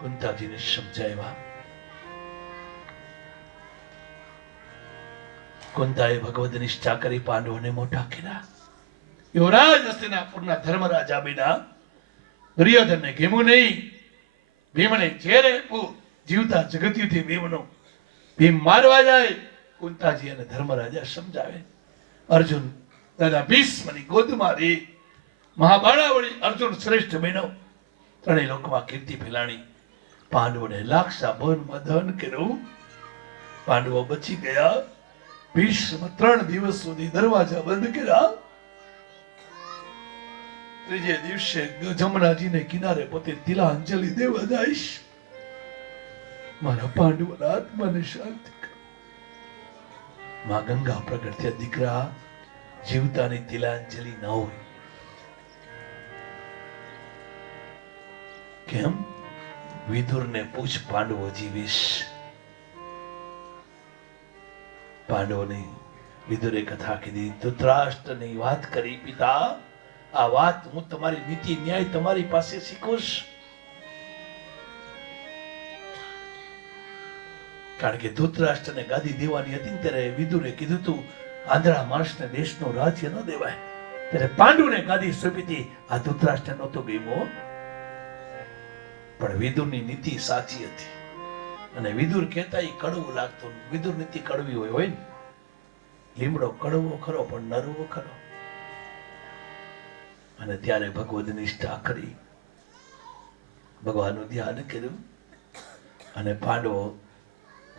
કુંતાજીને સમજાવ્યા. કુંતાએ ભગવદ નિષ્ઠા કરી પાંડવોને મોટા કર્યા. યુવરાજ હસ્તિનાપુરના ધર્મરાજા બન્યા. દુર્યોધનને ગેમું નહીં. ભીમને ઝેર આપ્યું. જીવતા જગત્યુથી ભીમ મારવા જાય. કુંતાજી અને ધર્મરાજા સમજાવે. અર્જુન દાદા ભીષ્મની ગોદમાં રહી મહાબાણાવળી અર્જુન શ્રેષ્ઠ બન્યો. ત્રણેય લોકમાં કીર્તિ ફેલાણી. પાંડવોને લાક્ષા ભવનમાં દહન કર્યું. પાંડવો બચી ગયા. ભીષ્મ 3 દિવસ સુધી દરવાજા બંધ કર્યા. ત્રીજે દિવસે જમનાજીને કિનારે પોતે તિલાંજલિ દેવા જઈશ. મારા પાંડવોના આત્માને શાંતિ કર. માં ગંગા પ્રગટ થયા. દીકરા, જીવતાની તિલાંજલિ ન હોય. કેમ? વિદુરને પૂછ, પાંડવો જીવીશ. પાંડવોની વિદુરે કથા કીધી. ધૃતરાષ્ટ્રની વાત કરી. પિતા, આ વાત હું તમારી નીતિ ન્યાય તમારી પાસે શીખુશ. કારણ કે ધૃતરાષ્ટ્રને ગાદી દેવાની હતી ને ત્યારે વિદુરે કીધું તું આંધળા માણસને દેશનું રાજ્ય ન દેવાય. ત્યારે પાંડુને ગાદી સોંપી હતી. આ ધૃતરાષ્ટ્ર નહોતો ગમ્યો, પણ વિદુરની નીતિ સાચી હતી. અને વિદુર કહેતા એ કડવું લાગતું. વિદુર નીતિ કડવી હોય ને. લીમડો કડવો ખરો પણ નરવો ખરો. અને ત્યારે ભગવદ નિષ્ઠા કરી, ભગવાનનું ધ્યાન કર્યું. અને પાંડવો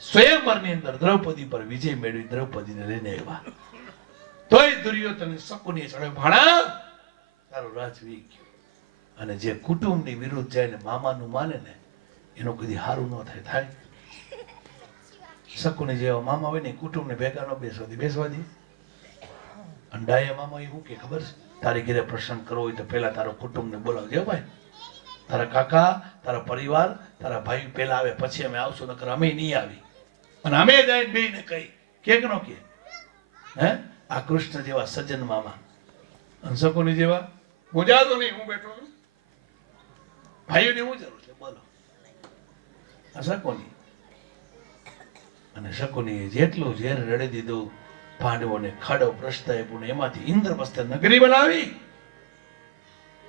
સ્વયંવરની અંદર દ્રૌપદી પર વિજય મેળવી દ્રૌપદીને લઈને આવ્યા. તોય દુર્યોધન શકુનીએ ચડાવ્યો, ભાણા તારો રાજ વી ગયો. અને જે કુટુંબની વિરુદ્ધ જાય ને મામાનું માને ને એનું કદી સારું ન થાય. થાય શકુની જેવા મામા હોય ને કુટુંબને ભેગા ન બેસવા દે. અને ડાયા મામા એ શું કે ખબર છે? તારી ઘરે પ્રસંગ કરવો હોય તો પેલા તારો કુટુંબને બોલાવજો ભાઈ. તારા કાકા, તારા પરિવાર, તારા ભાઈ પેલા આવે, પછી અમે આવશું. નકર અમે નહીં આવી. અને અમે જઈને બેને કહી કે ન કે હે આ કૃષ્ણ જેવા સજ્જન મામા અને શકુની જેવા મુજાતો નહીં. હું બેઠો છું, ભાઈઓને શું જરૂર છે બોલો? આ શકુની. અને શકુની જેટલું ઝેર રડી દીધું પાંડવોને ખાડો પ્રસ્તાવ્યો. એમાંથી ઇન્દ્રપ્રસ્થ નગરી બનાવી.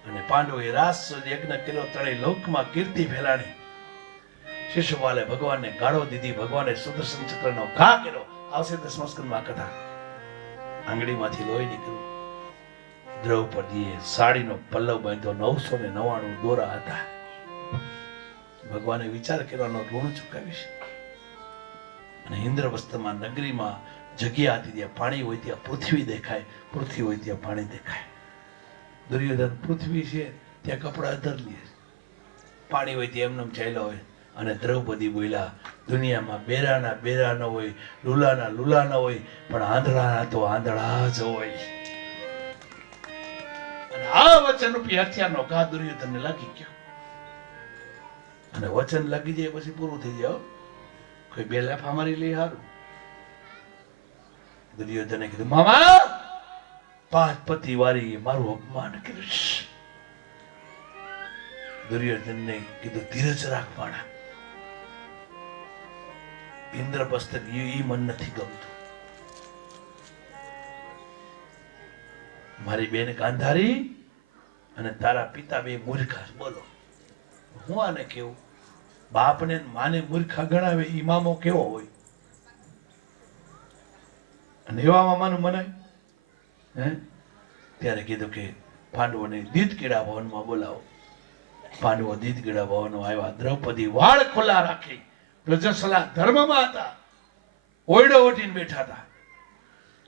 અને પાંડવોએ રાસ યજ્ઞ કર્યો. ત્રણેય લોકમાં કીર્તિ ફેલાણી. શિશુપાલે ભગવાનને ગાળો દીધી. ભગવાને સુદર્શન ચક્રનો ઘા કર્યો. આવશે 10મા સ્કંદમાં કથા. આંગળીમાંથી લોહી નીકળ્યું. દ્રૌપદીએ સાડીનો પલ્લવ બાંધ્યો. 999 દોરા હતા. ભગવાને વિચાર કરવાનો, ઋણ ચૂકવીશ. અને ઇન્દ્રપ્રસ્થમાં નગરીમાં જગ્યા હતી. ત્યાં પાણી હોય ત્યાં પૃથ્વી દેખાય, પૃથ્વી હોય ત્યાં પાણી દેખાય. દુર્યોધન પૃથ્વી છે ત્યાં કપડા ધરી લે, પાણી હોય ત્યાં એમને ચાલ્યા હોય. અને દ્રૌપદી બોલ્યા, દુનિયામાં બેરાના બેરા ન હોય, લુલાના લુલા ન હોય, પણ આંધળાના તો આંધળા જ હોય. અને આ વચન રૂપી હથિયારનો ઘા દુર્યોધનને લાગી ગયો. અને વચન લાગી જાય પછી પૂરું થઈ જાય. કોઈ બે લાફા મારી લે હારું. દુર્યોધને કીધું, મામા 5 પતિ વારી મારું અપમાન કરીશ. દુર્યોધનને કીધું, ધીરજ રાખ માણા. ઇન્દ્રપ્રસ્થ ઈ મન નથી ગમતું. મારી બેન ગાંધારી અને તારા પિતા બે મૂર્ખા. બોલો હું આને કેવું? બાપને માને મૂર્ખા ગણાવે ઈ મામો કેવો હોય? અને એવા મામાનું મનાય હે? ત્યારે કીધું કે પાંડવોને દીધકેડા ભવનમાં બોલાવો. પાંડવો દીધકેડા ભવનમાં આવ્યા. દ્રૌપદી વાળ ખુલ્લા રાખી પ્રજસલા ધર્મમાં હતા. ઓયડો ઓટીને બેઠા હતા.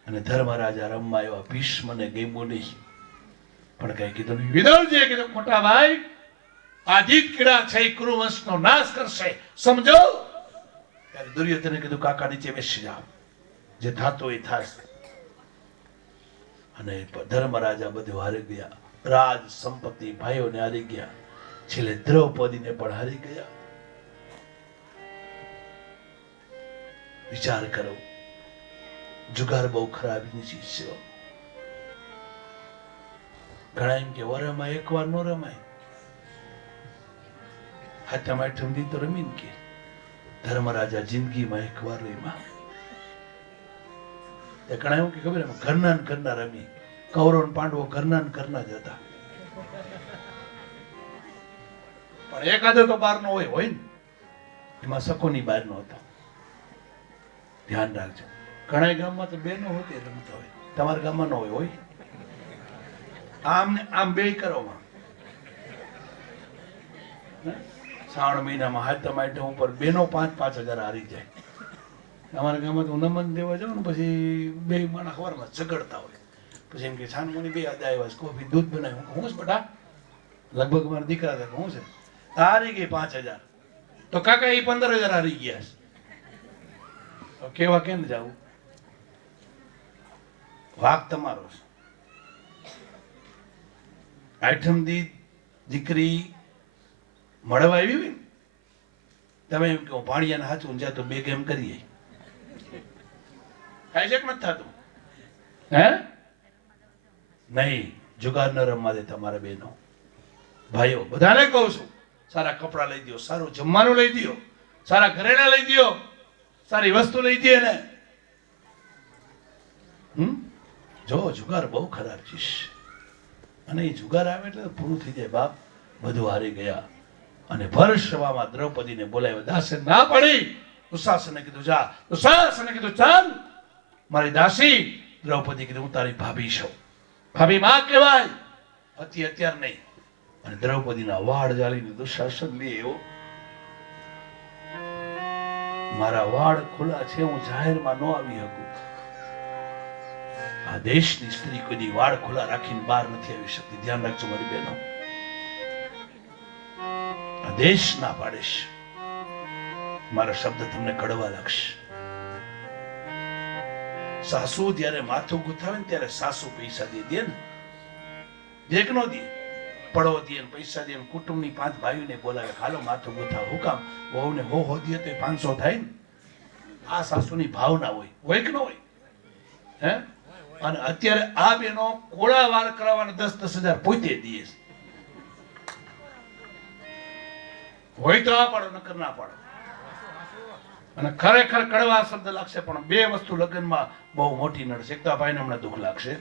અને ધર્મરાજા રમવા આવ્યા. ભીષ્મને ગમ્યું નહીં, પણ કઈ કીધું નહીં. વિદુરજીએ કીધું, મોટા ભાઈ, આ દીધકેડા છે એ કુરુવંશનો નાશ કરશે, સમજો. ત્યારે દુર્યોધને કીધું, કાકા નીચે બેસી જાઓ, જે થાતો એ થશે. અને ધર્મરાજા બધું હારી ગયા. રાજ સંપત્તિ ભાઈઓને હારી ગયા. છેલ્લે દ્રૌપદીને પણ હારી ગયા. વિચાર કરો, જુગાર બહુ ખરાબની ચીજ છે. ઘણા એમ કે વરમાં એકવાર નો રમાય. હાથમ આઠમ દી તો રમીને કે ધર્મરાજા જિંદગીમાં એકવાર રમ્યા. તે ઘણા એવું કે ખબર એમ ઘરના ને ઘરના રમી. કૌરવ ને પાંડવો ઘરના ને ઘરના જ હતા. પણ એકાદો તો બહાર નો હોય ને, એમાં સકોની બહાર નો હતો. ધ્યાન રાખજો. ઘણા ગામમાં તો બેનો હોતી રમતા હોય, તમારા ગામમાં ન હોય. આમ ને આમ બે કરો. શ્રાવણ મહિનામાં હાથમ આઠમ ઉપર બેનો 5,000 હારી જાય. અમારા ગામમાં તો નમન દેવા જાવ ને પછી બે માણસ સવારમાં ઝઘડતા હોય. પછી એમ કે છાનમોની બે આદા આવ્યા છે, કોફી દૂધ બનાવ્યું. હું છે બેટા? લગભગ મારા દીકરા હતા. હું છે? હારી ગઈ 5,000. તો કાકા એ 15,000 હારી ગયા છે. તો કેવા કેમ જાવું? વાક તમારો છે. આઠમ દી દીકરી મળવા આવી હોય ને, તમે એમ કહો ભાણિયાને હાચું જા તો બે ગેમ કરીએ. થાય છે કે નથી થતું? હે નહીં, જુગાર ન રમવા દે તમારા બહેનો ભાઈઓ. બધાને કહું છું, સારા કપડા લઈ દો, સારું જમવાનું લઈ દો, સારા ઘરેણા લઈ દો, સારી વસ્તુ લઈ દે ને. જો જુગાર બહુ ખરાબ ચીજ, અને એ જુગાર આવે એટલે પૂરું થઈ જાય. બાપ બધું હારી ગયા. અને ભર સભામાં દ્રૌપદીને બોલાવ્યા. દાસે ના પડી. દુશાસને કીધું જા. દુશાસને કીધું ચાલ. મારી દાસી દ્રૌપદી કીધું હું તારી ભાભી છું. ભાભી માં કહેવાય, અત્યાર નહીં. અને દ્રૌપદીના વાળ જાળીને દુશાસન લે એવો, મારા વાળ ખુલ્લા છે, હું જાહેરમાં ન આવી શકું. આ દેશની સ્ત્રી કોઈ વાળ ખુલ્લા રાખીને બહાર નથી આવી શકતી. ધ્યાન રાખજો મારી બહેનો. આ દેશ ના પાડીશ, મારા શબ્દ તમને કડવા લાગશે. સાસુ જયારે માથું ગુથાવે ને ત્યારે સાસુ પૈસા દે ને, દેખ નો દે, પડો દે, પૈસા દે. કુટુંબની 5 ભાઈઓને બોલાવે, હાલો માથું ગુથાવ. હું કામ? વહુને હો દે તો 500 થાય ને. આ સાસુની ભાવના હોય કે ન હોય? હે? અને અત્યારે આ બેનો કોળા વાર કરાવવાના 10,000 પોતે દે. હોય તો આ પાડો, નકર ના પાડો. અને ખરેખર કડવા શબ્દ લાગશે, પણ બે વસ્તુ લગ્નમાં બહુ મોટી નડશે. એક તો આ ભાઈને હમણાં દુઃખ લાગશે,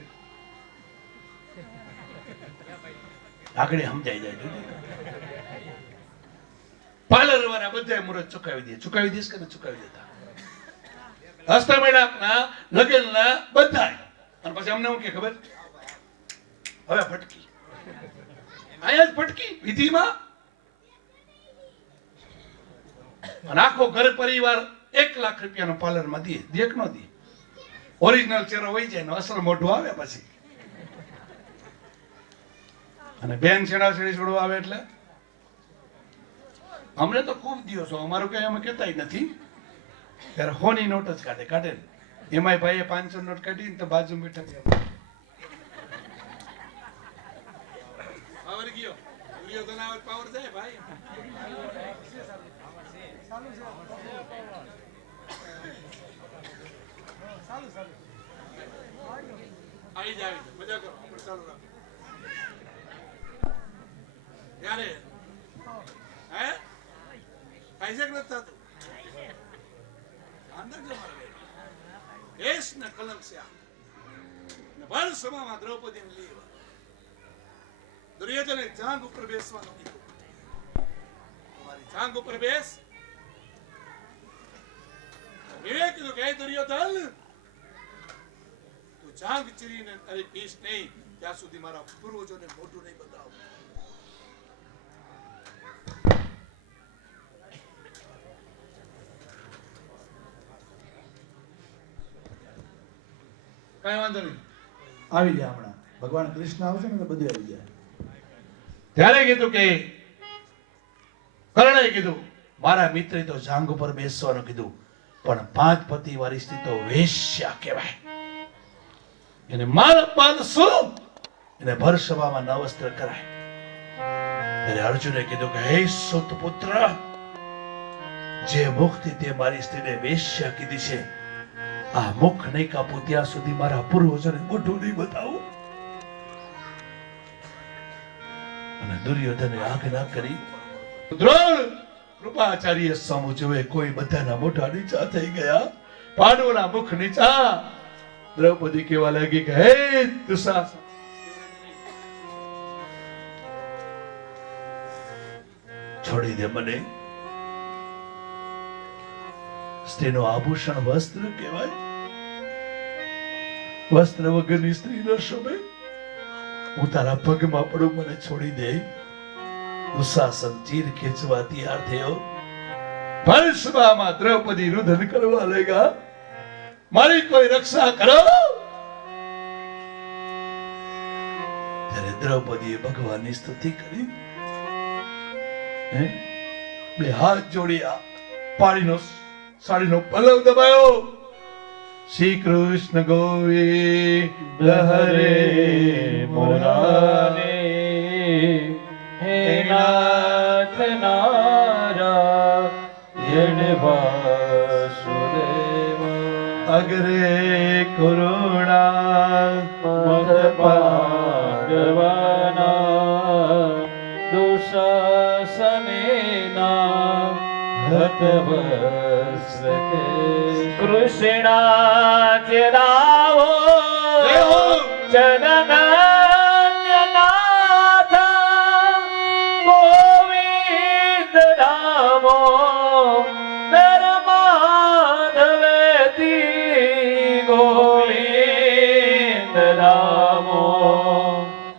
આગળ સમજાઈ જાય. પાર્લર વાળા બધા મુહૂર્ત ચુકાવી દઈશ કે ચુકાવી દેતા. હસ્તા મેળાના લગ્નના બધા. અને પછી અમને શું કે ખબર? હવે ફટકી, અહીંયા જ ફટકી વિધિમાં. અને આખો ઘર પરિવાર 1 લાખ રૂપિયાનો પાર્લરમાં દે. દેખ નો દે. ઓરિજિનલ ચહેરો વહી જાય ને અસલ મોઢું આવે પછી. અને બેન છેડાછેડી છોડવા આવે એટલે અમને તો ખૂબ દિવસો, અમારું કઈ અમે કહેતા નથી. ત્યારે હોની નોટ જ કાઢે ને. એમાંય ભાઈએ 500 નોટ કાઢી તો બાજુ બેઠા પાવર ગયો. પાવર જાય ભાઈ. આવી જાય મજા કરો. ચાલુ રાખો. ત્યારે હે આઈઝેક નથી થતું. અંદર જો મારે દેશ ને કલંક છે. ને ભર સભામાં દ્રૌપદીને લેવા દુર્યોધને જાંગ ઉપર બેસવાનું કીધું. તમારી જાંગ ઉપર બેસ. વિવેક કીધું કે દુર્યોધન, તું જાંગ ચીરીને તારી પીસ નહીં ત્યાં સુધી મારા પૂર્વજોને મોઢું નહીં બતાવ. કઈ વાંધો નહીં, આવી જાય હમણાં. ભગવાન કૃષ્ણ આવશે ને તો બધું આવી જાય. ત્યારે કીધું કે કર્ણએ કીધું મારા મિત્રે તો જાંગ ઉપર બેસવાનું કીધું, પણ 5 પતિ વાળી સ્ત્રી તો વેશ્યા કહેવાય. એને માન શું? એને ભર સભામાં નવસ્ત્ર કરાય. ત્યારે અર્જુને કીધું કે હે સુત પુત્ર, જે મુખથી તે મારી સ્ત્રીને વેશ્યા કીધી છે, આ મુખ નહીં કાપું ત્યાં સુધી મારા પૂર્વજોને મોઢું નહીં બતાવું. અને દુર્યોધને આજ્ઞા કરી. દ્રોણ કૃપાચાર્ય સમજવે કોઈ બધાના મોઢા નીચા થઈ ગયા, પાંડવોના મુખ નીચા. દ્રૌપદી કેવા લાગી કે હે દુશાસન, છોડી દે મને. સ્ત્રીનો આભૂષણ વસ્ત્ર કહેવાય. વસ્ત્ર વગરની સ્ત્રી ન શોભે. હું તારા પગમાં પડું, મને છોડી દે. દુશાસન ચીર ખેંચવા તૈયાર થયો. ભસ્મામાં દ્રૌપદી રુદન કરવા લાગ્યા, મારી કોઈ રક્ષા કરો. ત્યારે દ્રૌપદીએ ભગવાનની સ્તુતિ કરી. બે હાથ જોડ્યા, પાણીનો સાડીનો પલ્લવ દબાયો. શ્રી કૃષ્ણ ગોવિંદ હરે મુરારે, હે નાથ નારાયણ વાસુદેવ, અગ્રે કરુણા મત પાંડવાના દુશાસનેના હતવસ્કે કૃષ્ણાચરાવો જનનાથ ગોવિંદ રામો ધર્માધવેતી ગોવિંદ રામો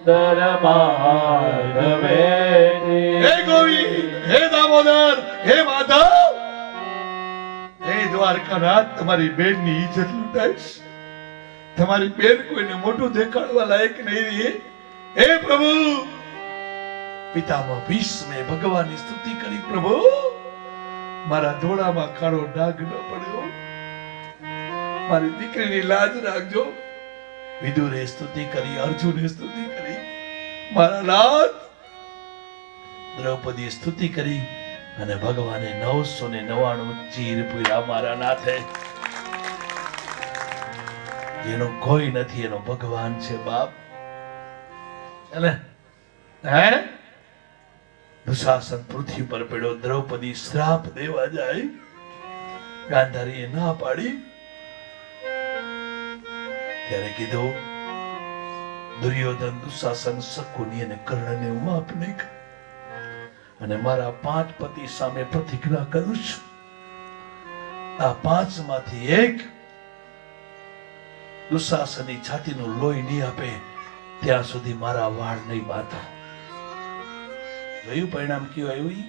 ધર્માધવેતી. હે ગોવિંદ, હે દામોદર, હે માધવ, હે દ્વારકાનાથ, તમારી બેનની ઇજ્જત લૂંટાઈશ. તમારી બેન કોઈને મોટું દેખાડવા લાયક નહીં રહી. હે પ્રભુ, પિતામહ ભીષ્મે ભગવાનની સ્તુતિ કરી. પ્રભુ, મારા ધોળામાં કાળો ડાઘ ન પડ્યો, મારી દીકરીની લાજ રાખજો. વિદુરે સ્તુતિ કરી, અર્જુને સ્તુતિ કરી. મારા નાથ. દ્રૌપદીએ સ્તુતિ કરી અને ભગવાને 999 ચીર પૂર્યા. મારા નાથે, જેનો કોઈ નથી એનો ભગવાન છે બાપ. એટલે હે દુશાસન પૃથ્વી પર પડ્યો. દ્રૌપદી શ્રાપ દેવા જાય, ગાંધારીએ ના પાડી. ત્યારે કીધું, દુર્યોધન, દુશાસન, શકુની અને કર્ણને હું માફ નહીં કરું, અને મારા 5 પતિ સામે પ્રતિજ્ઞા કરું છું, આ 5 માંથી એક દુશાસનની છાતીનું લોહી નહીં આપે ત્યાં સુધી મારા વાળ નહીં બાંધો. જોયું પરિણામ કયું આવ્યું?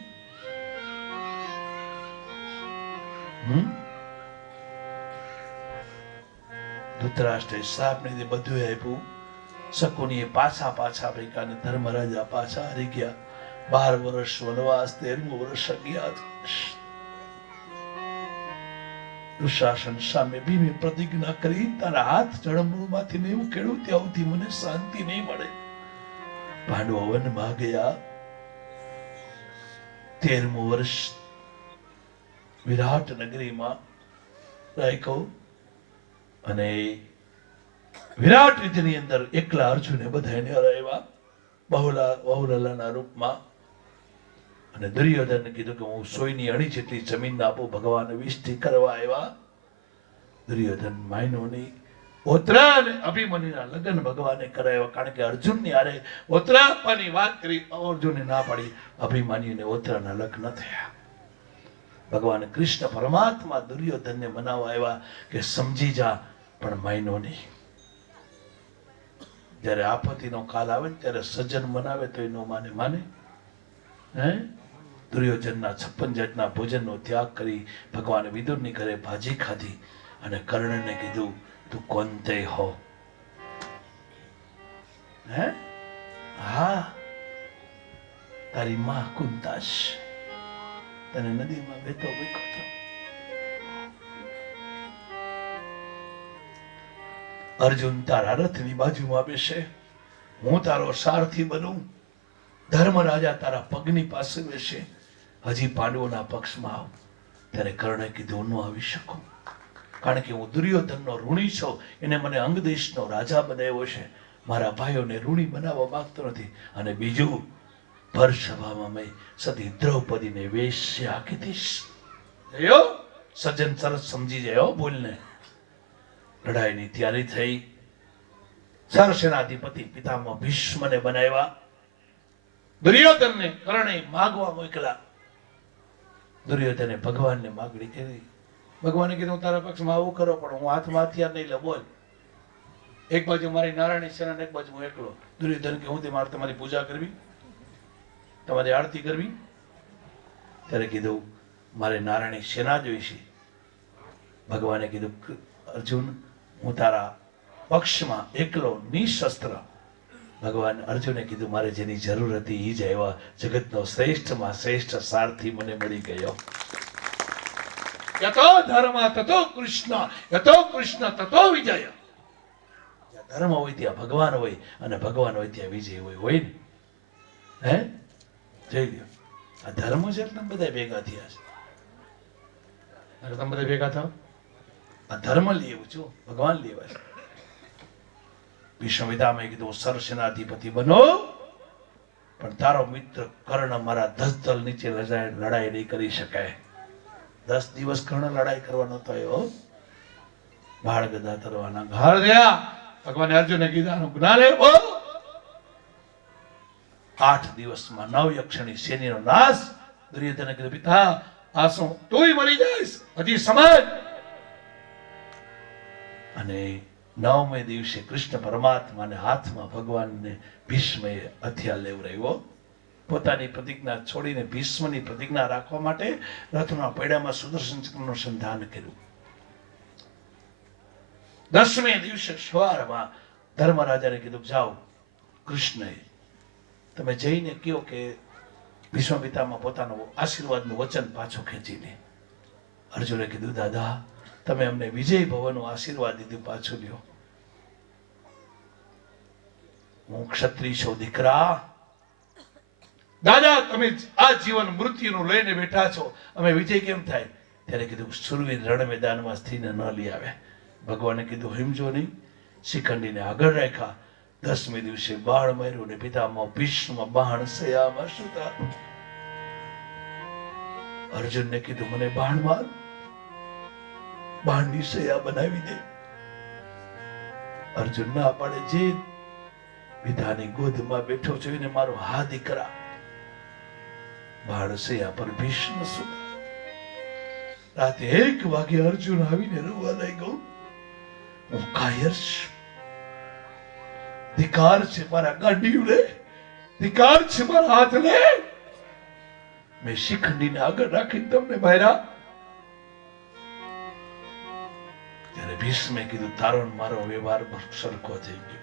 ધૃતરાષ્ટ્રે શ્રાપ ને બધું આપ્યું. શકુનીએ પાછા ભેગા ને ધર્મરાજા પાછા હારી ગયા. 12 વર્ષ વનવાસ, 13મું વર્ષ અજ્ઞાતવાસ. દુશાસન સામે ભીમે પ્રતિજ્ઞા કરી, તારા હાથ જળમૂળમાંથી નહીં ઉકેલું ત્યાં સુધી મને શાંતિ નહીં મળે. પાંડવો વનમાં ગયા. 13મું વર્ષ વિરાટ નગરીમાં રાખ્યો અને વિરાટ રીતિની અંદર એકલા અર્જુને બધાને હરાવ્યા બહુલાના રૂપમાં. અને દુર્યોધનને કીધું કે હું સોયની અણી જેટલી જમીન આપું, ભગવાન વિષ્ટિ કરવા આવ્યા. દુર્યોધન માયનોની ઓતરા અને અભિમન્યુના લગ્ન ભગવાને કરાવ્યા, કારણ કે અર્જુનની હારે ઓતરા આપવાની વાત કરી, અર્જુને ના પાડી. અભિમન્યુને ઓતરાના લગ્ન થયા. ભગવાન કૃષ્ણ પરમાત્મા દુર્યોધનને મનાવવા આવ્યા કે સમજી જા, પણ માયનો નહીં. જ્યારે આપત્તિનો કાલ આવે ને ત્યારે સજ્જન મનાવે તો એનો માને. હે દુર્યોધનના 56 જાતના ભોજનનો ત્યાગ કરી ભગવાન વિદુરની ઘરે ભાજી ખાધી અને કર્ણને કીધું, તું કોનતે હો? હે હા, તારી માં કુંતાશ તને નદીમાં વહેતો મૂક્યો હતો. અર્જુન તારા રથની બાજુમાં બેસે, હું તારો સારથી બનું. ધર્મરાજા તારા પગની પાસે બેસે. હજી પાંડવોના પક્ષમાં આવ. ત્યારે કર્ણે કીધું, ન આવી શકું, કારણ કે હું દુર્યોધનનો ઋણી છું. એને મને અંગ દેશનો રાજા બનાવ્યો છે. મારા ભાઈઓને ઋણી બનાવવા માંગતો નથી. અને બીજું, ભર સભામાં મેં સતી દ્રૌપદીને વેશ્યા કીધીશ. જોયો? સજ્જન સરસ સમજી જાય હો બોલને. લડાઈની તૈયારી થઈ. સરસેનાધિપતિ પિતામહ ભીષ્મને બનાવ્યા. દુર્યોધનને કર્ણે માગવા મોકલા. દુર્યોધને ભગવાનને માગણી કરી. ભગવાને કીધું તારા પક્ષમાં આવું કરો, પણ હું હાથમાં હથિયાર નહીં લે. બોલ. એક બાજુ મારી નારાયણી સેના, એક બાજુ હું એકલો. દુર્યોધન કે હું તે મારે તમારી પૂજા કરવી, તમારી આરતી કરવી? ત્યારે કીધું મારે નારાયણી સેના જોઈશે. ભગવાને કીધું અર્જુન હું તારા પક્ષમાં એકલો નિશસ્ત્ર. ભગવાન અર્જુને કીધું મારે જેની જરૂર હતી એ જ આવ્યા. જગતનો શ્રેષ્ઠમાં શ્રેષ્ઠ સારથી મને મળી ગયો. યતો ધર્મ તતો કૃષ્ણ, યતો કૃષ્ણ તતો વિજય. જ્યાં ધર્મ હોય ત્યાં ભગવાન હોય, અને ભગવાન હોય ત્યાં વિજય હોય ને. હે જોઈ લ્યો, આ ધર્મ છે એટલે તમે બધા ભેગા થયા છે. તમે બધા ભેગા થાવ. આ ધર્મ લેવું છું, ભગવાન લેવા છે. ભીષ્મ પિતામહે કીધું સરસેનાધિપતિ બનો, પણ તારો મિત્ર કર્ણ મારા ધસ્તલ નીચે લડાઈ નહીં કરી શકાય. 10 દિવસ કર્ણ લડાઈ કરવાનો થયો. બાળ ગદા તરવાના ઘાર ગયા. ભગવાને અર્જુને કીધું જ્ઞાન લેવો. 8 દિવસમાં 9 યક્ષણી સેનીનો નાશ. દુર્યોધને કીધું પિતા આ શું, તુંય મરી જઈશ, હજી સમાજ. અને 9મે દિવસે કૃષ્ણ પરમાત્માને હાથમાં ભગવાનને ભીષ્મએ હથિયાર લેવરાવ્યો. પોતાની પ્રતિજ્ઞા છોડીને ભીષ્મની પ્રતિજ્ઞા રાખવા માટે રથના પૈડામાં સુદર્શન ચક્રનું સંધાન કર્યું. 10મે દિવસે સવારમાં ધર્મરાજાને કીધું જાઓ, કૃષ્ણએ તમે જઈને કહો કે ભીષ્મ પિતામાં પોતાનું આશીર્વાદનું વચન પાછું ખેંચી લે. અર્જુને કીધું દાદા તમે અમને વિજય ભવનનું આશીર્વાદ દીધું, પાછું લ્યો. હું ક્ષત્રિય છું દીકરા. દાદા તમે આ જીવન મૃત્યુનું લઈને બેઠા છો, અમે વિજય કેમ થાય? ત્યારે કીધું સુરવીર રણ મેદાનમાં સ્ત્રીને ન લઈ આવે. ભગવાને કીધું હિમજો નહીં. શિખંડીને આગળ રાખ્યા. 10મે દિવસે બાણ માર્યું ને પિતામહ ભીષ્મ બાણ સયામાં સુતા. અર્જુનને કીધું મને બાણ માર, બાણની સયા બનાવી દે. અર્જુન ના પાડે, જે પિતાની ગોદમાં બેઠો છો એને મારો હા દીકરા. બાણ સયા પર ભીષ્મ સુતા. રાતે 1 વાગે અર્જુન આવીને રોવા લાગ્યો. હું કાયર છું, ધિકાર છે મારા ગાંડીઓને, ધિકાર છે મારા હાથને. મેં શિખંડીને આગળ રાખીને તમને માર્યા. ત્યારે ભીષ્મે કીધું તારો ને મારો વ્યવહાર સરખો થઈ ગયો.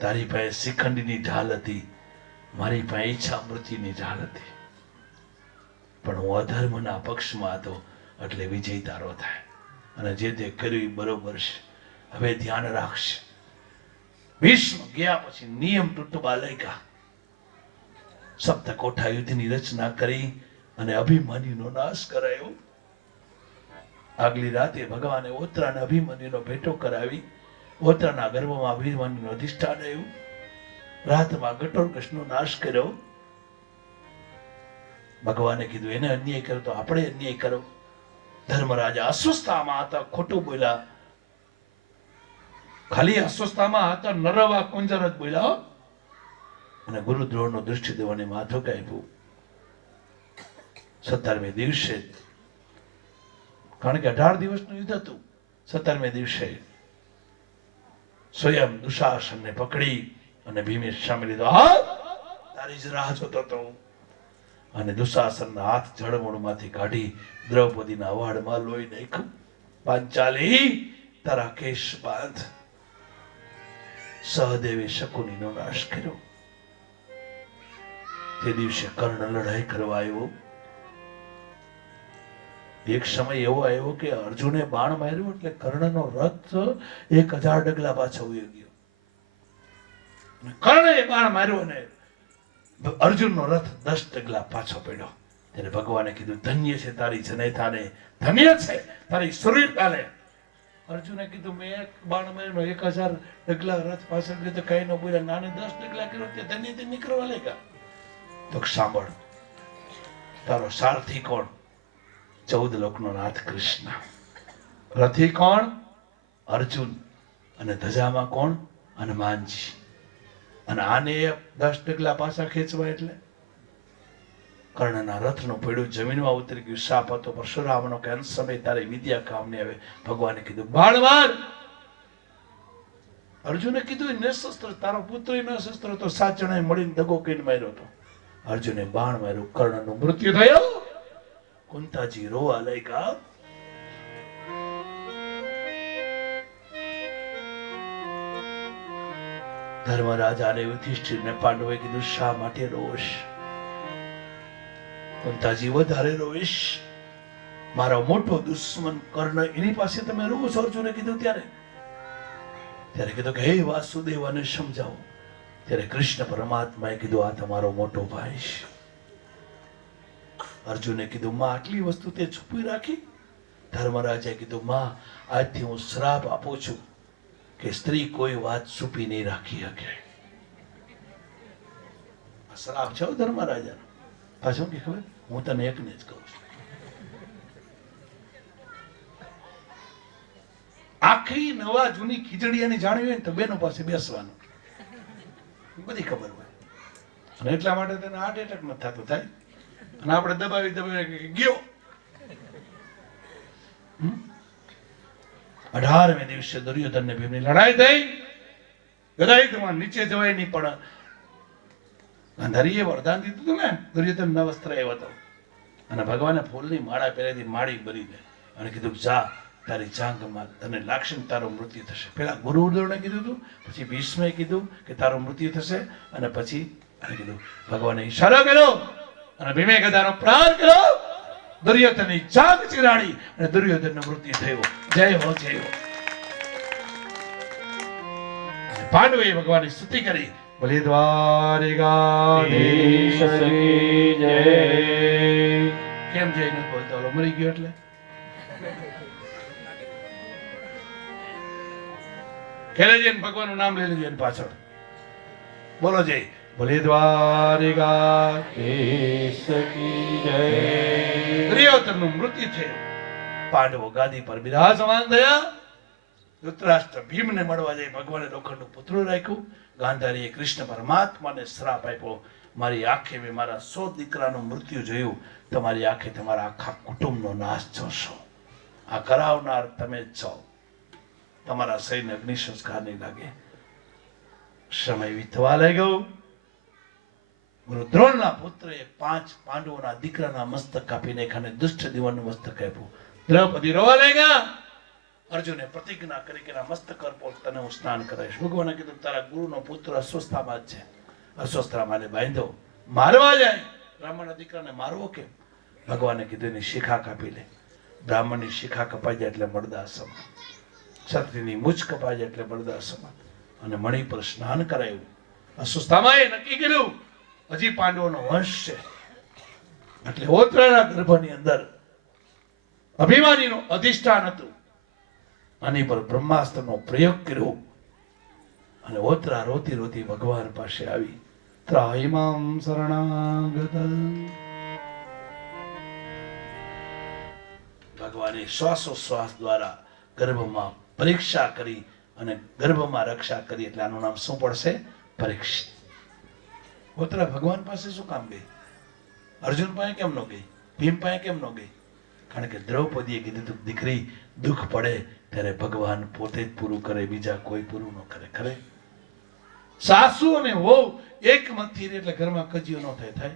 તારી પાસે શિખંડીની ઢાલ હતી, મારી પાસે ઈચ્છા મૃત્યુની ઢાલ હતી. પણ હું અધર્મના પક્ષમાં હતો એટલે વિજય તારો થાય. અને જે તે કર્યું એ બરોબર છે, હવે ધ્યાન રાખશે. ભીષ્મ ગયા પછી નિયમ તૂટવા લાગ્યા. સપ્તકોઠા યુદ્ધની રચના કરી અને અભિમન્યુનો નાશ કરાયો. આગલી રાતે ભગવાને ઓત્રાને અભિમન્યુનો ભેટો કરાવી. ઓત્રાના ગર્ભમાં અભિમન્યુનો અધિષ્ઠાન આવ્યું. રાતમાં ઘટોત્કચનો નાશ કર્યો. ભગવાને કીધું એને અન્યાય કરો તો આપણે અન્યાય કરો. ધર્મરાજા અસ્વસ્થતામાં હતા, ખોટું બોલ્યા. ખાલી અસ્વસ્થતામાં હતા, નરવા કુંજર જ બોલ્યા. અને ગુરુ દ્રોણનો દૃષ્ટિ દેવાને માથું કાપ્યું. 17મે દિવસે, કારણ કે 18 દિવસનું યુદ્ધ હતું, 17મે દિવસે સ્વયં દુશાસનને પકડી અને ભીમે સામે લીધો. તારી જ રાહ જોતો હતો. અને દુશાસનના હાથ જળમૂળમાંથી કાઢી દ્રૌપદીના અવાડમાં લોહી નાખ્યું. પાંચાલી તારા કેશ બાંધ. સહદેવે શકુનીનો નાશ કર્યો. તે દિવસે કર્ણ લડાઈ કરવા આવ્યો. એક સમય એવો આવ્યો કે અર્જુને બાણ માર્યું એટલે કર્ણનો રથ 1000 ડગલા પાછો વયો ગયો. કર્ણે બાણ માર્યો અને અર્જુનનો રથ 10 ડગલા પાછો પડ્યો. ત્યારે ભગવાને કીધું ધન્ય છે તારી જનેતાને, ધન્ય છે તારી શરીરતાને. અર્જુને કીધું મેં એક બાણ માર્યો 1000 ડગલા રથ પાછળ ગયો તો કઈ ન બોલ્યા, નાને 10 ડગલા કર્યો તે ધન્યથી નીકળવા લાગ્યા. તો સાંભળ, તારો સારથી કોણ? 14 લોકનો નાથ કૃષ્ણ. રથી કોણ? અર્જુન. અને ધજામાં કોણ? હનુમાનજી. અને આને 10 ડગલા પાછા ખેંચવા એટલે કર્ણના રથનું પૈડું જમીનમાં ઉતરી ગયું. સાપ હતો પરશુરામનો કે અંત સમય તારી વિદ્યા કામ નહીં આવે. ભગવાને કીધું બાણ માર. અર્જુને કીધું નિશસ્ત્ર, તારો પુત્ર નિશસ્ત્ર તો 7 જણાએ મળીને દગો કરીને માર્યો હતો. અર્જુને બાણ માર્યું, કર્ણનું મૃત્યુ થયું. કુંતાજી રોવા લાગ્યા. ધર્મરાજાને યુધિષ્ઠિરને પાંડવે કીધું શા માટે રોષ? કુંતાજી વધારે રોઈશ. મારો મોટો દુશ્મન કર્ણ, એની પાસે તમે રોવો છો? અર્જુને કીધું ત્યારે કીધું કે હે વાસુદેવને સમજાવો. ત્યારે કૃષ્ણ પરમાત્માએ કીધું આ તમારો મોટો ભાઈ છે. અર્જુને કીધું માં આટલી વસ્તુ તે છુપી રાખી? ધર્મરાજાએ કીધું માં આજથી હું શ્રાપ આપું છું કે સ્ત્રી કોઈ વાત છુપી નહીં રાખી શકે. આ શ્રાપ છે ધર્મરાજાનો. પાછું કે ખબર, હું તને એકને જ કહું છું, આખી નવા જૂની ખીચડીયાની જાણવી હોય ને તો બેનો પાસે બેસવાનું, બધી ખબર હોય. અને એટલા માટે તેને હાર્ટ એટેક નથી થતું થાય. અને આપણે દબાવી ગયો. 18મે દિવસે દુર્યોધન ને ભીમની લડાઈ થઈ. ગદાયુદ્ધમાં નીચે જવાય નહીં, પણ ગાંધારીએ વરદાન દીધું હતું ને, દુર્યોધન ના વસ્ત્ર આવ્યો હતો અને ભગવાને ફૂલની માળા પહેરેલી માળી ભરી દે અને કીધું જા તારી જાંઘમાં તને લાગશે ને તારું મૃત્યુ થશે. પેલા ગુરુદેવને કીધું હતું, પછી ભીષ્મે કીધું કે તારું મૃત્યુ થશે, અને પછી કીધું ભગવાને ઈશારો કર્યો અને ભીમે ગદાનો પ્રહાર કર્યો. દુર્યોધનની જાંઘ ચીરાડી અને દુર્યોધનનું મૃત્યુ થયું. જય હો જય હો. પાંડવોએ ભગવાનની સ્તુતિ કરી. બોલે દ્વારિકાધીશ કી જય. કેમ જય નથી બોલતો? ઓલો મરી ગયો એટલે ખેલે જઈને ભગવાનનું નામ લઈ લેજો પાછળ. બોલો જય. બોલે દ્વારિકાધીશ કી જય. દુર્યોધનનું મૃત્યુ થયું. પાંડવો ગાદી પર બિરાજમાન થયા. ધૃતરાષ્ટ્ર ભીમને મળવા જઈ ભગવાને લોખંડનું પુતળું રાખ્યું. ગાંધારીએ કૃષ્ણ પરમાત્માને શ્રાપ આપ્યો, મારી આંખે મેં મારા 100 દીકરાનું મૃત્યુ જોયું, તમારી આંખે તમારા આખા કુટુંબનો નાશ જોશો. આ કરાવનાર તમે જ છો. તમારા શરીરને અગ્નિ સંસ્કાર નહીં લાગે. સમય વીતવા લાગ્યો. ગુરુ દ્રોણના પુત્રએ 5 પાંડવોના દીકરાના મસ્તક કાપી નાખ્યા અને દુષ્ટ દીવાનનું મસ્તક આપ્યું. દ્રૌપદી રોવા લાગ્યા. અર્જુને પ્રતિજ્ઞા કરી કે મસ્તક પર તને હું સ્નાન કરાવીશ. ભગવાને કીધું તારા ગુરુનો પુત્ર અસ્વસ્થામાં જ છે, અસ્વસ્થામાં બાંધો. મારવા જાય. બ્રાહ્મણના દીકરાને મારવો કેમ? ભગવાને કીધું એની શિખા કાપી લે. બ્રાહ્મણની શિખા કપાઈ જાય એટલે બળદા સમાન, ક્ષત્રિયની મૂછ કપાઈ જાય એટલે બળદા સમાન. અને મણી પર સ્નાન કરાયું. અસ્વસ્થામાં એ નક્કી કર્યું હજી પાંડવોનો વંશ છે, એટલે ઓત્રાના ગર્ભની અંદર અભિમાનીનું અધિષ્ઠાન હતું. આની પર બ્રહ્માસ્ત્રનો પ્રયોગ કર્યો અને ઓત્રા રોતી રોતી ભગવાન પાસે આવી. ત્રાહિમામ શરણાગત. ભગવાને શ્વાસોશ્વાસ દ્વારા ગર્ભમાં પરીક્ષા કરી અને ગર્ભમાં રક્ષા કરી. એટલે આનું નામ શું પડશે? પરીક્ષિત. ઓત્રા ભગવાન પાસે શું કામ ગઈ? અર્જુન પાસે કેમ ન ગઈ? ભીમ પાસે કેમ ન ગઈ? કારણ કે દ્રૌપદીએ કીધું તું દીકરી દુઃખ પડે ત્યારે ભગવાન પોતે જ પૂરું કરે, બીજા કોઈ પૂરું ન કરે. ખરે સાસુ અને વહુ એક મતથી એટલે ઘરમાં કજિયો ન થાય.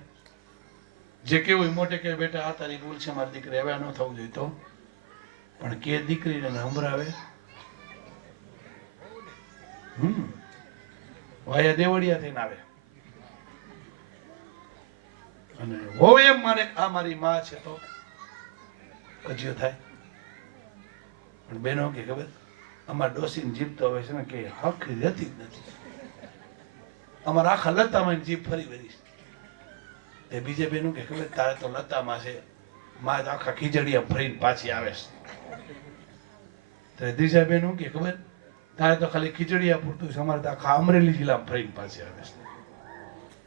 જે કેવું મોટે કે બેટા આ તારી ભૂલ છે, મારી દીકરી હવે ન થવું જોઈએ. તો પણ કે દીકરીને સંભળાવે વાયા દેવડિયા થઈને આવે અને વહુ એમ માને આ મારી માં છે તો કજિયો થાય. પણ બેનો કે ખબર, અમાર ડોસીને જીભ તો હવે છે ને કે હક રહેતી જ નથી. અમારા આખા લતામાં જીભ ફરી વળી. તે બીજે બેનું કે ખબર, તારે તો લતામાં છે, માં આખા ખીજડીયા ફરીને પાછી આવે છે. તો દ્વિજાબેન શું કે ખબર, તારે તો ખાલી ખીચડીયા પૂરતું છે, અમારે તો આખા અમરેલી જિલ્લામાં ફરીને પાછી આવે છે.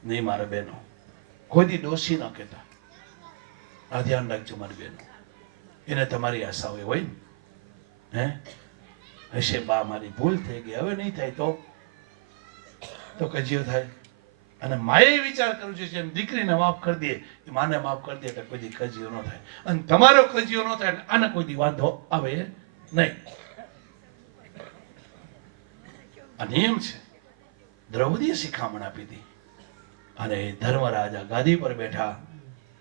નહીં મારા બહેનો, કોઈ દી ડોસી ન કહેતા. આ ધ્યાન રાખજો મારી બહેનો, એને તમારી આશા હોય ને હશે બા મારી ભૂલ થઈ ગઈ, હવે નહીં થાય તો કજીયો થાય. અને માએ વિચાર કર્યો છે જેમ દીકરીને માફ કરી દે એ માને માફ કરી દે તો કોઈ દી કજીયો ન થાય. અને તમારો કજીયો ન થાય આને કોઈ દી વાંધો આવે નહીં. આ નિયમ છે. દ્રૌપદીએ શિખામણ આપી હતી અને ધર્મરાજા ગાદી પર બેઠા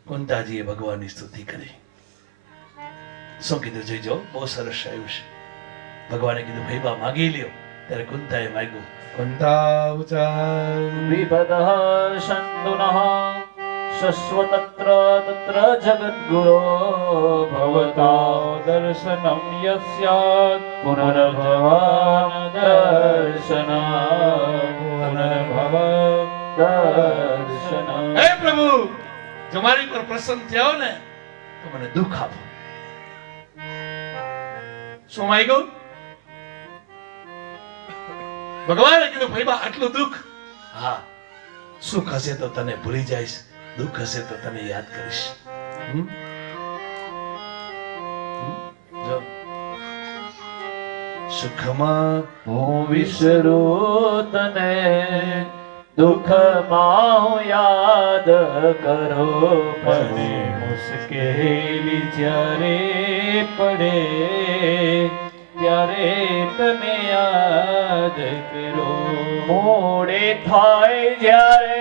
કુંતાજીએ ભગવાનની સ્તુતિ કરી. શું કીધું જોઈજો, બહુ સરસ આવ્યું છે. ભગવાને કીધું ભાઈ બા માગી લ્યો, ત્યારે કુંતાએ માગ્યું. કુંતા ઉચાર વિપદઃ શંદુનઃ શશ્વતત્ર તત્ર જગદ્ગુરો ભવતા દર્શનમ યસ્યાત પુનર્ભવાન દર્શન પુનર્ભવ દર્શન. હે પ્રભુ, જો મારી પર પ્રસન્ન થયા હો ને તો મને દુઃખ આપો. શું માગ્યું? ભગવાને કીધું ભાઈ બા આટલું દુઃખ, હા સુખ હશે તો તને ભૂલી જઈશ, દુઃખ હશે તો તને યાદ કરીશ. જો સુખમાં હું વિસરું તને, દુઃખમાં હું યાદ કરો, પડે મુશ્કેલી જ્યારે પડે ત્યારે તમે યાદ કરો. મોડે થાય જ્યારે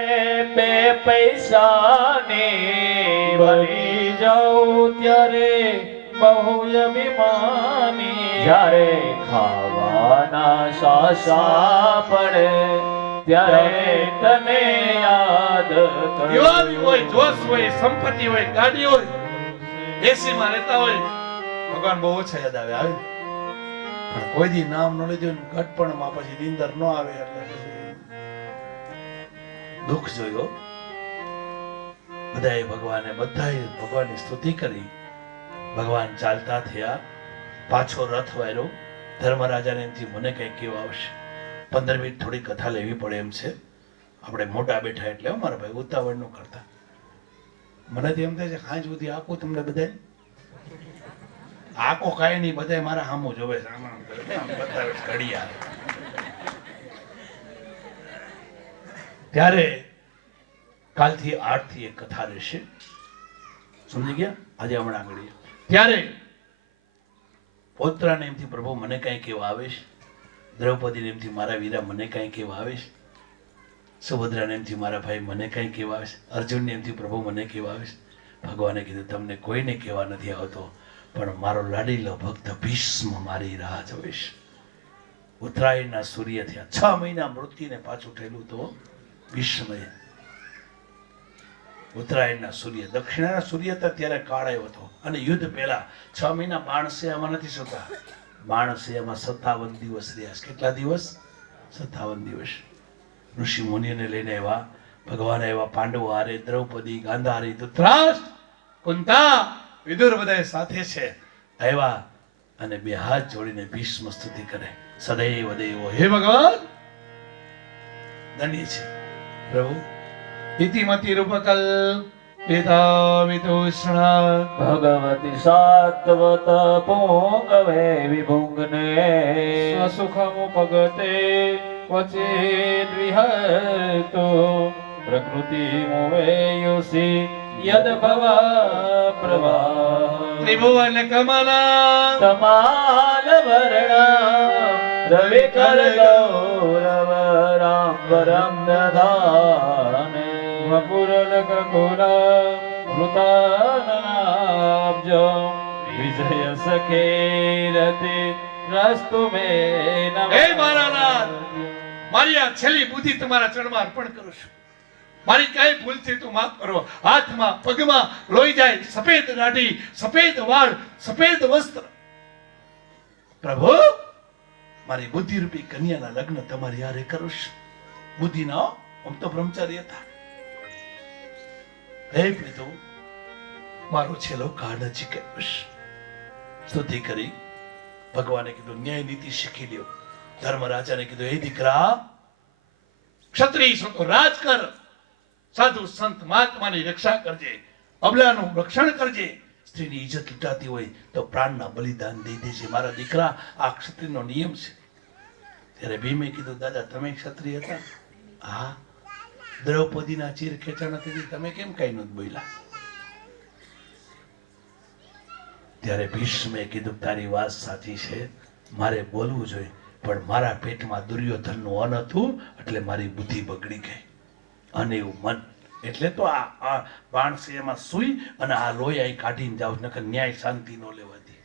બે પૈસાની, બની જાઉં ત્યારે બહુ અભિમાની, જ્યારે ખાવાના સાસા પડે ત્યારે તને યાદ કરો. યુવાની હોય, જોશ હોય, સંપત્તિ હોય, ગાડી હોય, એસી માં રહેતા હોય, ભગવાન બહુ ઓછા યાદ આવે. આવે પણ કોઈ દી નામ ન લીધું ઘટપણમાં પછી નીંદર ન આવે એટલે પછી દુઃખ જોયો. બધાએ ભગવાનની સ્તુતિ કરી. ભગવાન ચાલતા થયા, પાછો રથ વાર્યો. ધર્મરાજાને એમથી મને કઈ કેવું આવશે, 15 મિનિટ થોડી કથા લેવી પડે એમ છે. આપણે મોટા બેઠા એટલે મારા ભાઈ ઉતાવળ ન કરતા. મને તો એમ થાય છે સાંજ સુધી આખું તમને બધા આખો કાંઈ નહીં, બધા મારા સામું જોવે છે, આમ બતાવે છે ઘડિયાળ. ત્યારે કાલથી 8 થી એક કથા રહેશે, સમજી ગયા? આજે હમણાં ઘડી ત્યારે પૌત્રાને એમથી પ્રભુ મને કઈ કેવા આવે છે, દ્રૌપદીને એમથી મારા વીરા મને કઈ કેવા આવે છે, સુભદ્રાને એમથી મારા ભાઈ મને કઈ કેવા આવે છે, અર્જુનને એમથી પ્રભુ મને કેવા આવે છે. ભગવાને કીધું તમને કોઈને કેવા નથી આવતો, પણ મારો લાડીલો ભક્ત ભીષ્મ મારી રાહ જોવે છે. ઉત્તરાયણના સૂર્ય થયા 6 મહિના મૃત્યુને પાછું ઠેલું તો ભીષ્મએ. ઉત્તરાયણના સૂર્ય, દક્ષિણાના સૂર્ય તો ત્યારે કાળાયો હતો અને યુદ્ધ પહેલા 6 મહિના બાણસેયામાં નથી સુતા. બાણસેયામાં 57 દિવસ રહ્યા. કેટલા દિવસ? 57 દિવસ. ઋષિ મુનિઓને લઈને આવ્યા. ભગવાન આવ્યા, પાંડવો હારે, દ્રૌપદી, ગાંધારી, ધૃતરાષ્ટ્ર, કુંતા, વિદુર બધા સાથે છે. આવ્યા અને બે હાથ જોડીને ભીષ્મ સ્તુતિ કરે, સદૈવ દેવો. હે ભગવાન, ધન્ય છે પ્રભુ. ઇતિમતિ રૂપકલ પિતાવિતોષ્ણ ભગવતી સાત્વત પોંગવે વિભુંગને, સ્વસુખમુપગતે ક્વચિદ વિહર્તો, પ્રકૃતિ મોવેયુષી યદ ભવ પ્રવાહ. ત્રિભુવન કમલા તમાલ વર્ણ રવિ કર ગૌરવ રામવરમ દધાને, વપુરલક કુલ વૃતાનનાબ્જ, વિજય સખેરતિ રસ્તુ મે નમઃ. હે મારા નાથ, મારી આ છેલ્લી બુદ્ધિ તમારા ચરણમાં અર્પણ કરું છું. મારી કઈ ભૂલ થઈ તો માફ કરો. હાથમાં પગમાં લોહી જાય, સફેદ દાઢી, સફેદ વાળ, સફેદ વસ્ત્ર. પ્રભુ, મારી બુદ્ધિ રૂપી કન્યાના લગ્ન તમારી હારે કરું છું. બુદ્ધિ ના, આમ તો બ્રહ્મચારી હતા. હે પિતુ, મારો છેલ્લો કાળ નજીક આવ્યો છે. સ્તુતિ કરી ભગવાને કીધું ન્યાય નીતિ શીખી લ્યો. ધર્મરાજાને કીધું હે દીકરા, ક્ષત્રિય છો તો રાજ કર, સાધુ સંત મહાત્માની રક્ષા કરજે, અબલાનું રક્ષણ કરજે, સ્ત્રીની ઇજ્જત લૂંટાતી હોય તો પ્રાણના બલિદાન દઈ દેજે. મારા દીકરા, આ ક્ષત્રિયનો નિયમ છે. ત્યારે ભીમે કીધું દાદા તમે ક્ષત્રિય હતા? હા. દ્રૌપદીના ચીર ખેંચા નથી, તમે કેમ કઈ નહોત બોલ્યા? ત્યારે ભીષ્મે કીધું તારી વાત સાચી છે, મારે બોલવું જોઈએ, પણ મારા પેટમાં દુર્યોધનનું અન્ન હતું એટલે મારી બુદ્ધિ બગડી ગઈ. અને એવું મન એટલે તો આ બાણસીમાં સુઈ અને આ લોહી અહીં કાઢીને જાવ, નકર ન્યાય શાંતિ ન લેવાતી.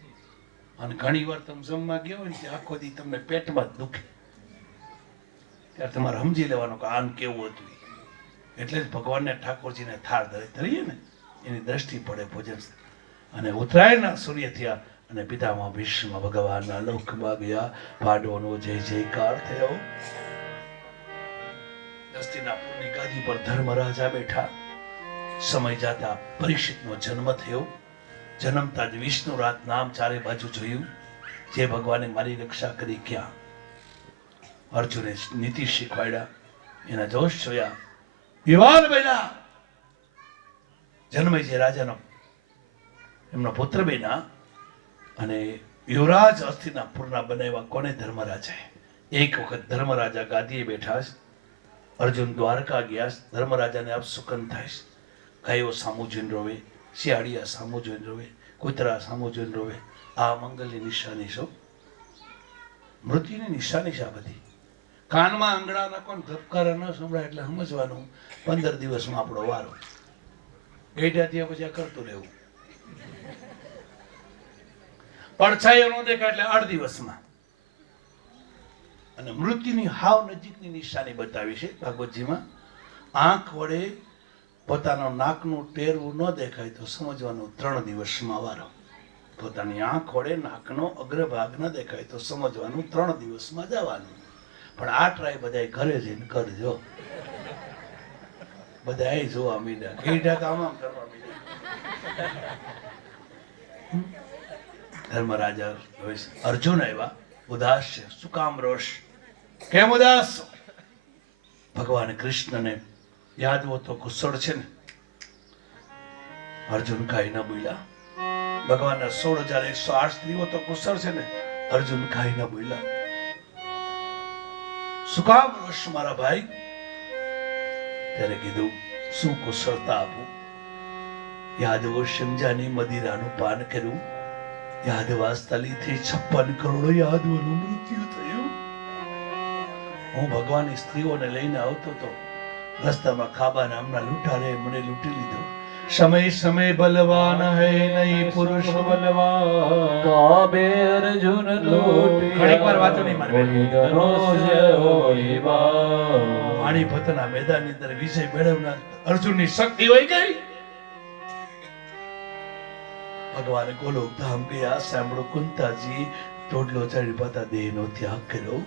અને ઘણી વાર તમે જમવા ગયો હોય ને આખો દી તમને પેટમાં જ દુખે, ત્યારે તમારે સમજી લેવાનું કે આમ કેવું હતું. એટલે જ ભગવાનને ઠાકોરજીને થાળ ધરીએ ને એની દ્રષ્ટિ પડે ભોજન. અને ઉત્તરાયણના સૂર્ય થયા અને પિતામાં ભીષ્મ ભગવાનના લોકમાં ગયા. પાંડવોનો જય જયકાર થયો. હસ્તિનાપુરની ગાદી પર ધર્મરાજા બેઠા. સમય જાતા પરીક્ષિતનો જન્મ થયો. જન્મતા જ વિષ્ણુ રાત નામ ચારે બાજુ જોયું. જે ભગવાને મારી રક્ષા કરી ક્યાં. અર્જુને નીતિ શીખવાડ્યા, એના જોશ જોયા. યુવાન બન્યા. જન્મે છે રાજાનો એમનો પુત્ર બન્યા અને યુવરાજ હસ્તિનાપુરના બનાવ્યા કોને? ધર્મરાજાએ. એક વખત ધર્મરાજા ગાદીએ બેઠા, અર્જુન દ્વારકા ગયા. ધર્મરાજાને અપસુકન થાય. ગાયો સામું જોઈને રોવે, શિયાળિયા સામું જોઈને રોવે, કૂતરા સામું જોઈને રોવે. આ મંગલની નિશાની છો, મૃત્યુની નિશાની છે આ બધી. કાનમાં આંગળા નાખો ને ધબકારા ન સંભળાય એટલે સમજવાનું 15 દિવસમાં આપણો વારો. ગઈઢા થયા પછી આ કરતું રહેવું. પડછાયો ન દેખાય એટલે 8 દિવસમાં. અને મૃત્યુની હાવ નજીકની નિશાની બતાવી છે ભાગવતજીમાં. આંખ વડે પોતાનો નાકનું ટેરવું ન દેખાય તો સમજવાનું 3 દિવસમાં વારો. પોતાની આંખ વડે નાકનો અગ્રભાગ ન દેખાય તો સમજવાનું 3 દિવસમાં જવાનું. પણ આ ટ્રાય બધા ઘરે જઈને કરજો. બધા જોવા મીડા ગઈઢા તો આમ કરવા મીડા. ધર્મરાજા અર્જુન આવ્યા, ઉદાસ છે. શું કામ રોષ? કેમ ઉદાસ? ભગવાન કૃષ્ણને યાદવો તો કુશળ છે ને. અર્જુન કાંઈ ન બોલ્યા. ભગવાનના 16,108 સ્ત્રીઓ તો કુશળ છે ને. અર્જુન કાંઈ ન બોલ્યા. શું કામ રોષ મારા ભાઈ? ત્યારે કીધું શું કુશળતા આપું? યાદવો સમજાની મદિરાનું પાન કર્યું. યાદવા સ્થળીથી 56 કરોડ યાદવોનું મૃત્યુ થયું. હું ભગવાનની સ્ત્રીઓને લઈને આવતો હતો. રસ્તામાં ખાબા નામના લૂંટારે મને લૂંટી લીધો. સમય સમય બલવાન હૈ નહીં પુરુષ બલવાન. કાબે અર્જુન લૂંટી. ઘણીક વાર વાંચો નહીં મારે. પાણીપતના મેદાનની અંદર વિજય મેળવનાર અર્જુનની શક્તિ હોય ગઈ. ભગવાન ગોલોક ધામ ગયા. સાંભળો કુંતાજી ટોડલો ચડી પાતા દેહનો ત્યાગ કર્યો.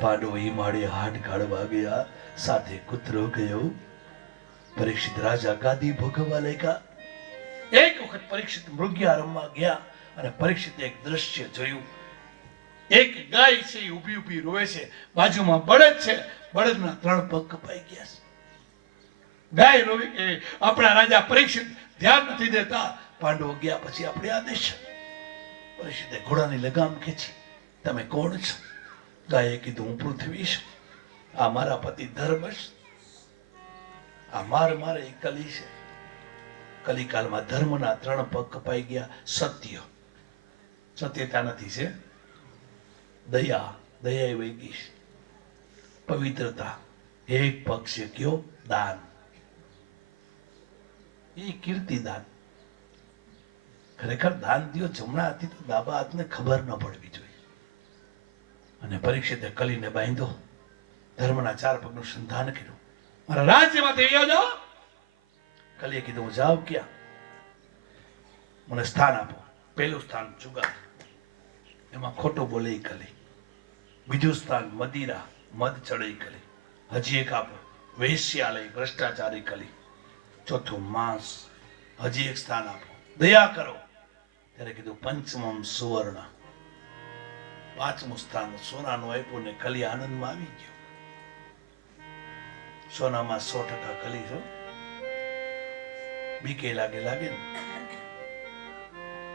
પાંડવો માળે હાડ કાઢવા ગયા. સાથે કૂતરો ગયો. પરીક્ષિત રાજા ગાદી ભોગવવા લાગ્યા. એક વખત પરીક્ષિત મૃગ્યા રમવા ગયા અને પરીક્ષિત એક દ્રશ્ય જોયું. એક ગાય છે ઊભી ઊભી રોવે છે. બાજુમાં બળદ છે. બળદના 3 પગ કપાઈ ગયા છે. ગાય રોવી કે આપણા રાજા પરીક્ષિત ધ્યાન નથી દેતા. પાંડવો ગયા પછી આપણે આદેશ. પરીક્ષિતે ઘોડાની લગામ ખેંચી. તમે કોણ છો? ગાયે કીધું હું પૃથ્વી છું. આ મારા પતિ ધર્મ છે. આ મારે કલી છે. કલિકાલમાં ધર્મના 3 પગ કપાઈ ગયા. સત્ય, સત્યતા નથી છે. દયા વહી ગઈ. પવિત્રતા એક પગ છે. કયો? દાન. એ કીર્તિદાન. ખરેખર દાન દિયો જમણા હાથથી તો ડાબા હાથને ખબર ન પડવી જોઈએ. અને પરીક્ષિતે કલીને બાંધ્યો. ધર્મના 4 પગનું સંધાન કર્યું. મારા રાજ્યમાંથી આવ્યો જાઓ. કલીએ કીધું હું જાઉં ક્યાં? મને સ્થાન આપો. પહેલું સ્થાન જુગાર, એમાં ખોટું બોલે કલી. બીજું સ્થાન મદિરા, મદ ચડે કલી. હજી એક આપો, વેશ્યાલય, ભ્રષ્ટાચારી કલી. ચોથું માંસ. હજી એક સ્થાન આપો, દયા કરો. ત્યારે કીધું પંચમમ સુવર્ણ. પાંચમું સ્થાન સોનાનું આપ્યું ને કલી આનંદમાં આવી ગયો. સોનામાં 100% કલી છો. બીકે લાગે ને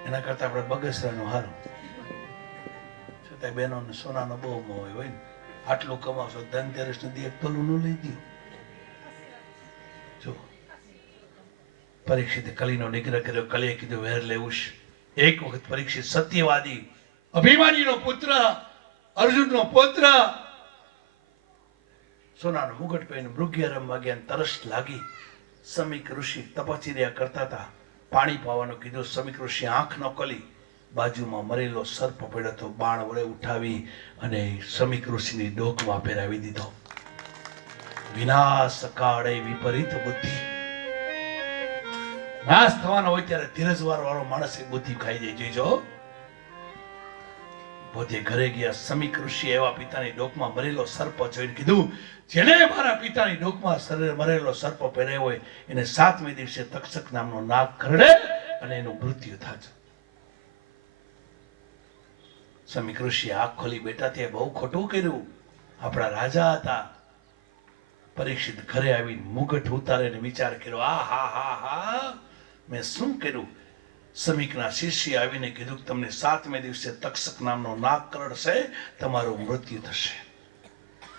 એના કરતા આપણે બગસરાનું હારું. છતાં બહેનોને સોનાનો બહુ મોહ હોય ને આટલું કમાવશો ધનતેરસ નથી એક તોલું ન લઈ દો. જો પરીક્ષિતે કલીનો નિગ્રહ કર્યો. કલીએ કીધું વેર લેવું છે. એક વખત પરીક્ષિત સત્યવાદી અભિમાનીનો પુત્ર અર્જુનનો પુત્ર સોનાનો મુગટ પહેરીને મૃગ્યા રમવા ગયા. તરસ લાગી. સમીક ઋષિ તપશ્ચર્યા કરતા હતા. પાણી પાવાનું કીધું. સમીક ઋષિ આંખ ન ખોલી. બાજુમાં મરેલો સર્પ પડ્યો હતો. બાણ વડે ઉઠાવી અને સમીક ઋષિની ડોકમાં પહેરાવી દીધો. વિનાશ કાળે વિપરીત બુદ્ધિ. નાશ થવાનો હોય ત્યારે ધીરજવાર વાળો માણસ એ બુદ્ધિ ખાઈ જાય. જોઈજો પોતે ઘરે ગયા. સમીક ઋષિ એવા પિતાની ડોકમાં મરેલો સર્પ જોઈને કીધું, જેને મારા પિતાની ડોકમાં મરેલો સર્પ પહેર્યો હોય એને 7મે દિવસે તક્ષક નામનો નાગ કરડે અને એનું મૃત્યુ થાય. સમીક ઋષિ આંખ ખોલી બેઠા. તે બહુ ખોટું કર્યું. આપણા રાજા હતા. પરીક્ષિત ઘરે આવીને મુગટ ઉતારીને વિચાર કર્યો, આ હા હા હા મેં શું કર્યું. સમીકના શિષ્ય આવીને કીધું કે તમને 7મે દિવસે તક્ષક નામનો નાગ કરડશે, તમારું મૃત્યુ થશે.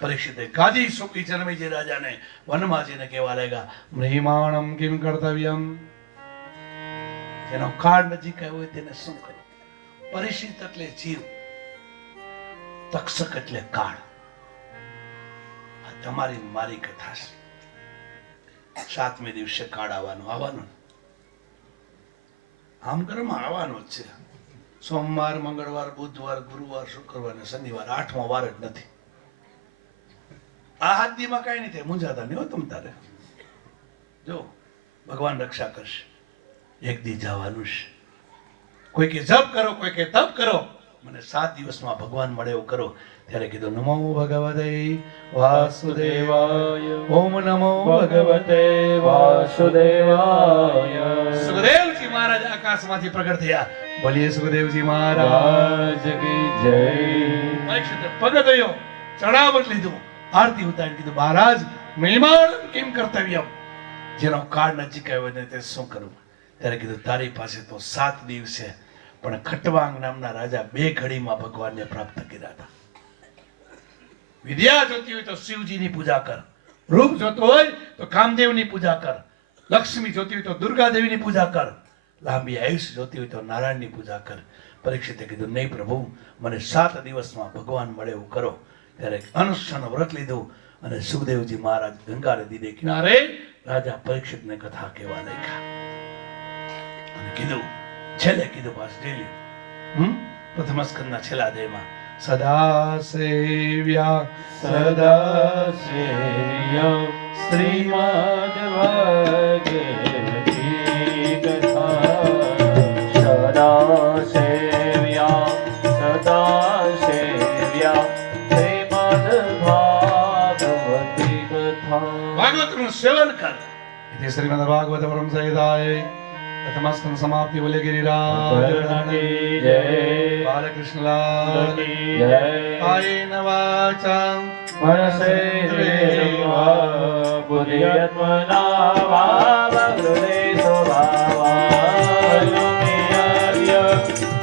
પરીક્ષિતે ગાદી સોંપી જન્મેજય રાજાને વનમાં જઈને કહેવા લાગ્યા, મ્રિયમાણમ કિમ કર્તવ્યમ. જેનો કાળ નજીક આવ્યો હોય તેને શું કરવું. પરીક્ષિત એટલે જીવ, તક્ષક એટલે કાળ. આ તમારી મારી કથા છે. 7મે દિવસે કાળ આવવાનું આમ કર્મમાં આવવાનું જ છે. સોમવાર, મંગળવાર, બુધવાર, ગુરુવાર, શુક્રવાર ને શનિવાર 8મો વાર જ નથી. આ હાથીમાં કઈ નહીં થાય. મૂંઝાતા નહીં હો તમ તારે. જો ભગવાન રક્ષા કરશે. એક દી જવાનું છે. કોઈ કે જપ કરો, કોઈ કે તપ કરો. મને 7 દિવસમાં ભગવાન મળે એવું કરો. ત્યારે કીધું નમો ભગવતે વાસુદેવાય. ઓમ નમો ભગવતે વાસુદેવાય. સુખદેવજી મહારાજ આકાશમાંથી પ્રગટ થયા. બોલીએ સુખદેવજી મહારાજ કી જય. પરીક્ષિતે પગ થયો, ચડાવટ લીધું, આરતી ઉતારી કીધું, મહારાજ મહિમાણ કેમ કર્તવ્યમ. જેનો કાળ નજીક આવ્યો ને તે શું કરવું. ત્યારે કીધું તારી પાસે તો 7 દિવસ છે. પણ ખટવાંગ નામના રાજા 2 ઘડીમાં ભગવાનને પ્રાપ્ત કર્યા હતા. વિદ્યા જોતી હોય તો શિવજીની પૂજા કર. રૂપ જોતો હોય તો કામદેવની પૂજા કર. લક્ષ્મી જોતી હોય તો દુર્ગા દેવીની પૂજા કર. લાંબી આયુષ્ય જોતી હોય તો નારાયણની પૂજા કર. પરીક્ષિતે કીધું નહીં પ્રભુ, મને 7 દિવસમાં ભગવાન મળે એવું કરો. ત્યારે અનુષ્ઠાન વ્રત લીધું અને સુખદેવજી મહારાજ ગંગા નદીને કિનારે રાજા પરીક્ષિતને કથા કહેવા લાગ્યા. અને કીધું છેલ્લે કીધું પાછું ડેલી પ્રથમ સ્કંદના છેલ્લા અધ્યાયમાં સદા સેવ્યા શ્રીમદ ભગવતી કથા. સદા સેવ્યા શ્રીમદ ભાગવતી કથા. ભાગવતનું સેવન કર. એટલે શ્રીમદ ભાગવત પરમ સંહિતાય પ્રથમ સ્કંદ સમાપ્તિ બોલે ગિરિરાજ જય. બાલકૃષ્ણલાલ કી જય. કાયેન વાચા मनसेन्द्रियैर्वा बुद्ध्यात्मना वा हृदये स्वभावानुमेयार्य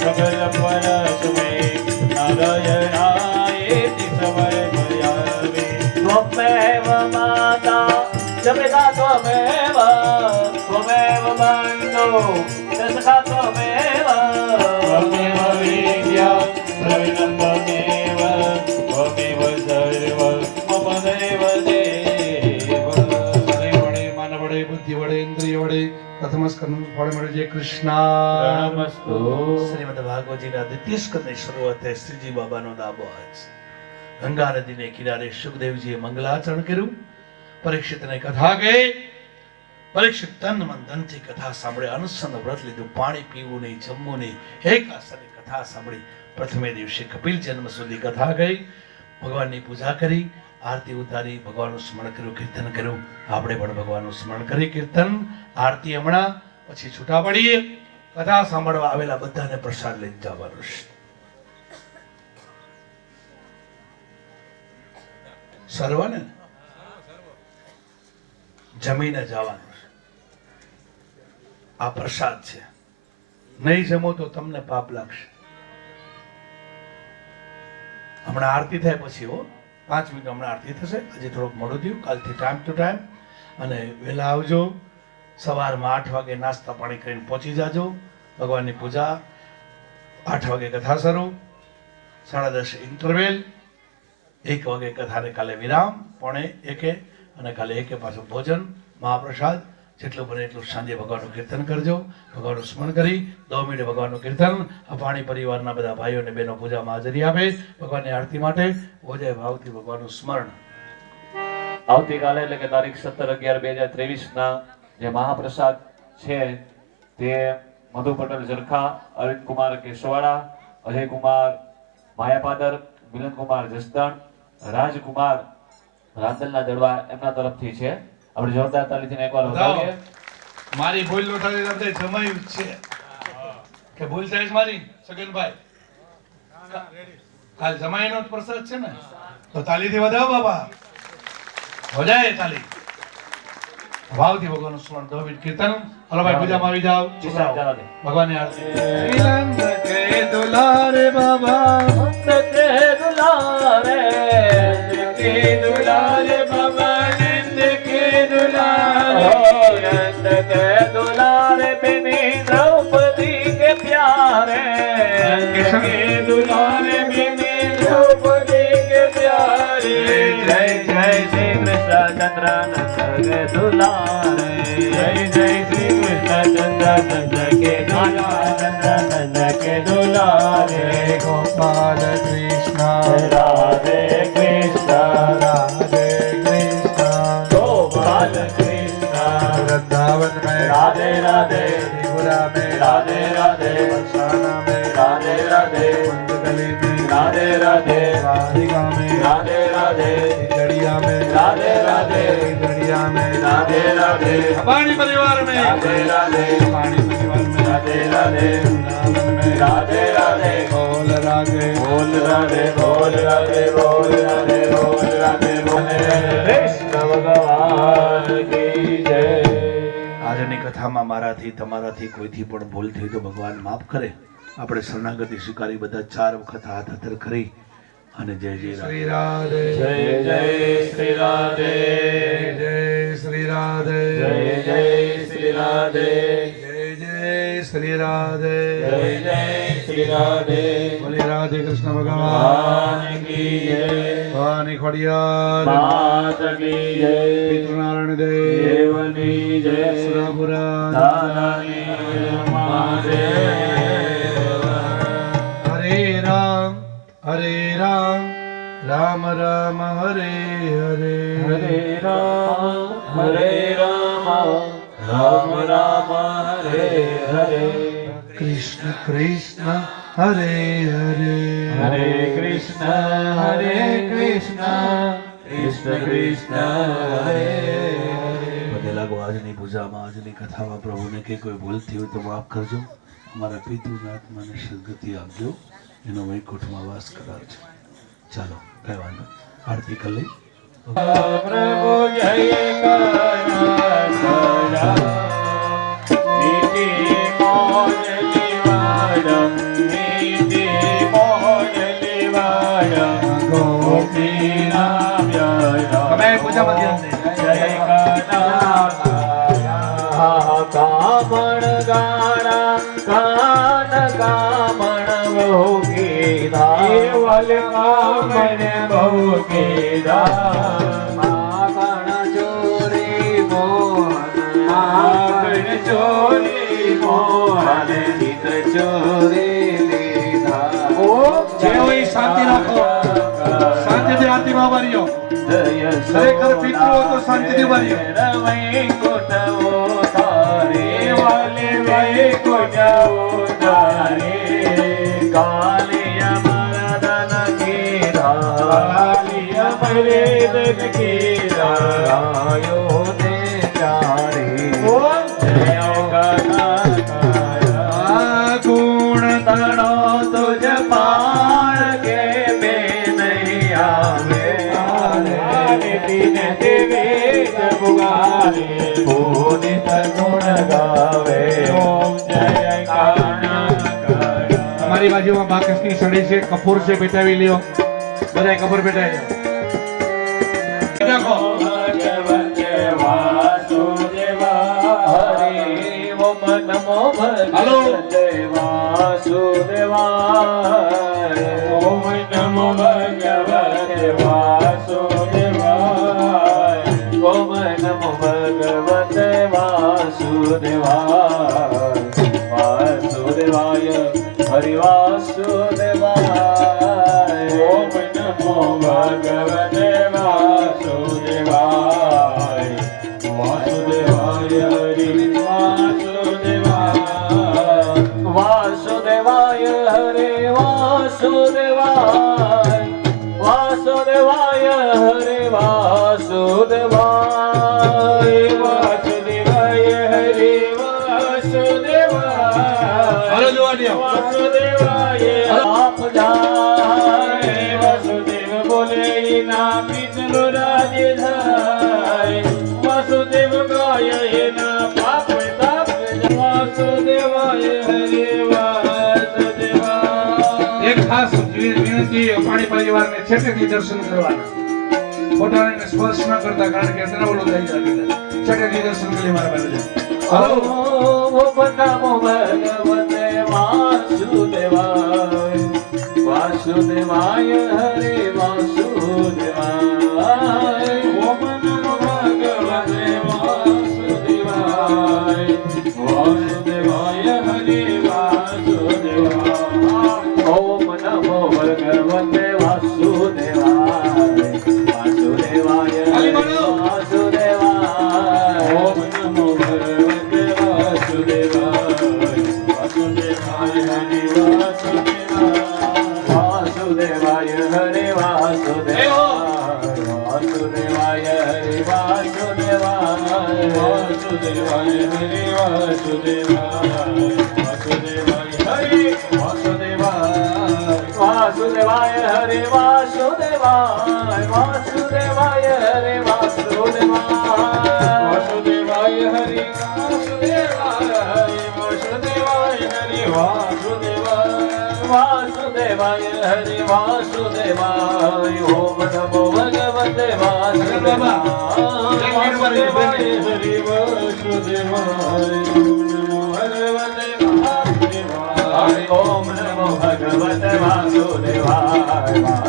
सकलफलसुमे नारायणायेति समर्पयामि. त्वमेव माता च पिता त्वमेव बन्धो च सखा त्वमेव विद्या प्रवीणं त्वमेव त्वमेव सर्वं मम देव देव. मन वडे बुद्धि वडे इंद्रिय वडे प्रथम स्कंद फળ મળે છે કૃષ્ણ. નમસ્તુ. શ્રીમદ ભાગવતજીના દ્વિતીય સ્કંદની શરૂઆતે શ્રીજી બાબાનો ડાબો હાથ. ગંગા નદીને કિનારે સુખદેવજીએ મંગલાચરણ કર્યું. પરીક્ષિતને કથા કહી. પરીક્ષિત તન મન ધનથી કથા સાંભળે. અનુસંધ વ્રત લીધું. પાણી પીવું નહીં, જમવું નહીં. એક આસને કથા સાંભળી. પ્રથમે દિવસે કપિલ જન્મ સુધી કથા ગઈ. ભગવાનની પૂજા કરી, આરતી ઉતારી, ભગવાનનું સ્મરણ કર્યું, કીર્તન કર્યું. આપણે પણ ભગવાનનું સ્મરણ કરી, કીર્તન આરતી હમણાં પછી છૂટા પડીએ. કથા સાંભળવા આવેલા બધાને પ્રસાદ લઈ જવાનું છે. સર્વ ને જમીને જવાનું છે. આ પ્રસાદ છે. નહીં જમો તો તમને પાપ લાગશે. હમણાં આરતી થાય પછી 5 મિનિટ હમણાં આરતી થશે. આજે થોડુંક મોડું થયું. કાલથી ટાઈમ ટુ ટાઈમ અને વહેલા આવજો. સવારમાં 8 વાગે નાસ્તા પાણી કરીને પહોંચી જાજો. ભગવાનની પૂજા 8 વાગે કથા શરૂ, 10:30 ઇન્ટરવેલ, 1 વાગે કથાને કાલે વિરામ, 1:45 અને કાલે 1 પાછું ભોજન મહાપ્રસાદ. જેટલું બને એટલું સાંજે ભગવાનનું કીર્તન કરજો. ભગવાનનું સ્મરણ કરી 2 મિનિટ ભગવાનનું કીર્તન. આ પાણી પરિવારના બધા ભાઈઓ અને બહેનો પૂજામાં હાજરી આપે. ભગવાનની આરતી માટે ભોજય ભાવથી ભગવાનનું સ્મરણ. આવતીકાલે એટલે કે તારીખ 17/11/2023 ના જે મહાપ્રસાદ છે તે મધુ પટેલ ઝરખા, અરવિંદ કુમાર કેશવાડા, અજય કુમાર માયાપાદર, મિલન કુમાર જસદણ, રાજકુમાર રાંદલના દડવા એમના તરફથી છે. આપણે જોરદાર તાલીથી એકવાર વધાવીએ. મારી ભૂલ લોટાડી આપણે જમાયું છે કે ભૂલ થાય છે મારી સગનભાઈ? કાલ જમાઈનો પ્રસાદ છે ને, તો તાલીથી વધાવો બાબા. હો જાય તાલી. ભાવથી ભગવાનનું સ્મરણ 2 મિનિટ કીર્તન. હલો ભાઈ પૂજામાં આવી જાઓ. ભગવાનની આરતી. નંદ કે દુલારે બાબા, નંદ કે દુલારે, નંદ કે દુલારે બાબા, નંદ કે દુલારે, નંદ કે દુલારે બિની દ્રૌપદી કે પ્યારે, નંદ के दुलारे बिनी द्रौपदी के प्यारे, जय जय श्री कृष्ण चंद्र नंद के दुलारे, जय जय श्री कृष्ण चंद्र नंद के दुलारे, नंद के दुलारे, गोपाल कृष्ण राधे कृष्ण, राधे कृष्ण गोपाल कृष्ण, वृंदावन में राधे राधे, त्रिपुरा में राधे राधे, बरसाना में राधे राधे, कुंजगली में राधे राधे, राधिका में राधे राधे, गड़िया में राधे राधे, गड़िया में राधे राधे, पानी परिवार में राधे राधे, पानी परिवार में राधे राधे, वृंदावन में राधे राधे, बोल राधे बोल राधे बोल राधे बोल राधे बोल राधे बोल कृष्ण भगवान की जय. આજની કથામાં મારાથી તમારાથી કોઈથી પણ ભૂલ થઈ તો ભગવાન માફ કરે. આપણે શરણાગતિ સ્વીકારી બધા 4 વખત હાથ હાથર કરી અને જય જય શ્રી રાધે, जय जय श्री राधे, જય શ્રી રાધે, जय जय श्री राधे, જય જય શ્રી રાધે, जय जय श्री राधे, બોલે રાધે કૃષ્ણ ભગવાન भगवान की जय, ભવાની ખોડિયાર मात की जय, પિતૃનારાયણ દેવ देवनी जय, સુરાપુરા दानी महादेव. હરે રામ રામ રામ હરે હરે हरे राम राम राम हरे हरे, કૃષ્ણ કૃષ્ણ હરે હરે हरे कृष्ण कृष्ण कृष्ण हरे हरे. પગે લાગો. આજની પૂજામાં આજની કથામાં પ્રભુને કે કોઈ ભૂલ થઈ હોય તો માફ કરજો. અમારા પિતૃના આત્માને સદગતિ આપજો, એનો વૈકુંઠમાં વાસ કરાવજો. ચાલો કઈ વાંધો, આરતી કરી લઈ. प्रभु जय करा मीठी मौज लिवाड़ा, मीठी मौज लिवाड़ा, गोपी नाम यारा. તમે પૂજામાં ધ્યાન દે. जय कना कामण गाना कान कामण भोगी केवल कामण भोगी माखण चोरी मोहन, माखण चोरी मोहन, चित्र चोरी लीधा. શાંતિ રાખો, શાંતિથી આરતીમાં વારીઓ. ખરેખર પિતૃઓ તો શાંતિથી વારીઓ. वैकुंठ उतारे वाले वैकुंठ उतारे, कालिय मर्दन कीरा, कालिय मर्दन कीरा, आयो ने चारे. जय गणकारा गुण तड़ो तुझ पार के में नहीं आवे, અમારી બાજુમાં બાકસની સડી છે, કપૂર છે, પેટાવી લ્યો. બધાય કપૂર પેટાવી લ્યો. હાલો. હરિ વાસુદેવાય ઓમ નમો ભગવતે વાસુદેવાય વાસુદેવાય હરિ વાસુદેવાય વાસુદેવાય હરિ વાસુદેવાય વાસુદેવાય હરિ વાસુદેવાય વાસુદેવાય હરિ વાસુદેવાય હાલો જોવાની આવો. आप जाए वसुदेव बोले ना पितलो राजे धाय वसुदेव गाय ना पाप ताप वासुदेवाय हरे वासुदेवाय. એક ખાસ વિનંતી પાણી પરિવારને છેટેથી દર્શન કરવાના. પોતાને સ્પર્શ ન કરતા, કારણ કે અંતરા ઓલો થઈ જાય. છેટેથી દર્શન કરી મારા બાજુ. હાલો. નમો ભગવતે વાસુદેવાય વાસુદેવાય હરે વાસુદેવાય ઓમ નમો ભગવતે વાસુદેવાય વાસુદેવાય હરે વાસુદેવાય ઓમ નમો ભગવતે વાસુદેવાય વાસુદેવાય હરે વાસુદેવાય ઓમ નમો ભગવતે વાસુદેવાય વાસુદેવાય હરે વાસુદેવાય હરે વાસુદેવાય વાસુદેવાય હરે વાસુદેવાય વાસુદેવાય હરે વાસુદેવાય વાસુદેવાય હરે વાસુદેવાય વાસુદેવાય હરે વાસુદેવાય વાસુદેવાય હરે વાસુદેવાય વાસુદેવાય હરે વાસુદેવાય વાસુદેવાય હરે વાસુદેવાય વાસુદેવાય હરે વાસુદેવાય ઓમ નમો ભગવતે વાસુદેવાય વાસુદેવાય હરે વાસુદેવાય ઓમ નમો ભગવતે વાસુદેવાય.